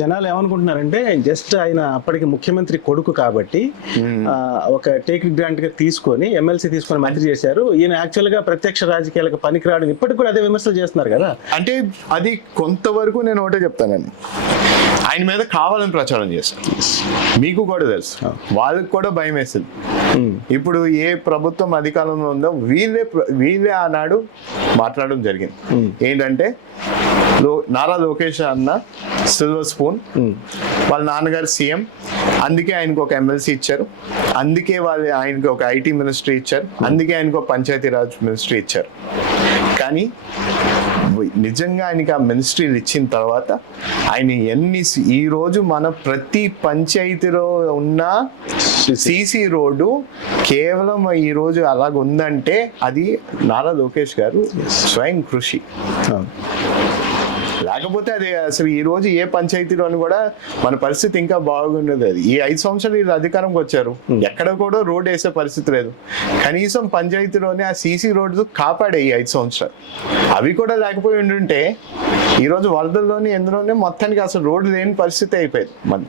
జనాలు ఏమనుకుంటున్నారంటే జస్ట్ ఆయన అప్పటికి ముఖ్యమంత్రి కొడుకు కాబట్టి ఒక టేక్ గ్రాంట్ గా తీసుకొని ఎమ్మెల్సీ తీసుకొని మంత్రి చేశారు. ఈయన యాక్చువల్ గా ప్రత్యక్ష రాజకీయాలకు పనికిరాడు. ఇప్పటికి కూడా అదే విమర్శలు చేస్తున్నారు కదా. అంటే అది కొంతవరకు నేను ఒకటే చెప్తానండి, ఆయన మీద కావాలని ప్రచారం చేస్తారు. మీకు కూడా తెలుసు, వాళ్ళకి కూడా భయం వేస్తుంది. ఇప్పుడు ఏ ప్రభుత్వం అధికారంలో ఉందో వీళ్ళే ఆనాడు మాట్లాడడం జరిగింది. ఏంటంటే నారా లోకేష్ అన్న సిల్వర్ స్పూన్, వాళ్ళ నాన్నగారు సీఎం, అందుకే ఆయనకు ఒక ఎమ్మెల్సీ ఇచ్చారు, అందుకే ఆయనకు ఒక ఐటీ మినిస్ట్రీ ఇచ్చారు, అందుకే ఆయనకు ఒక పంచాయతీరాజ్ మినిస్ట్రీ ఇచ్చారు. కానీ నిజంగా ఆయనకి ఆ మినిస్ట్రీలు ఇచ్చిన తర్వాత ఆయన ఈ రోజు మన ప్రతి పంచాయతీలో ఉన్న సిసి రోడ్డు కేవలం ఈ రోజు అలాగ ఉందంటే అది నారా లోకేష్ గారు స్వయం కృషి. లేకపోతే అది అసలు ఈ రోజు ఏ పంచాయతీలోని కూడా మన పరిస్థితి ఇంకా బాగుండేది. అది ఈ 5 సంవత్సరాలు వీళ్ళు అధికారంకి వచ్చారు, ఎక్కడ కూడా రోడ్ వేసే పరిస్థితి లేదు. కనీసం పంచాయతీలోనే ఆ సీసీ రోడ్డు కాపాడే ఈ 5 సంవత్సరాలు. అవి కూడా లేకపోయి ఉండుంటే ఈరోజు వరదల్లోని ఎందులోనే మొత్తానికి అసలు రోడ్డు లేని పరిస్థితి అయిపోయింది మన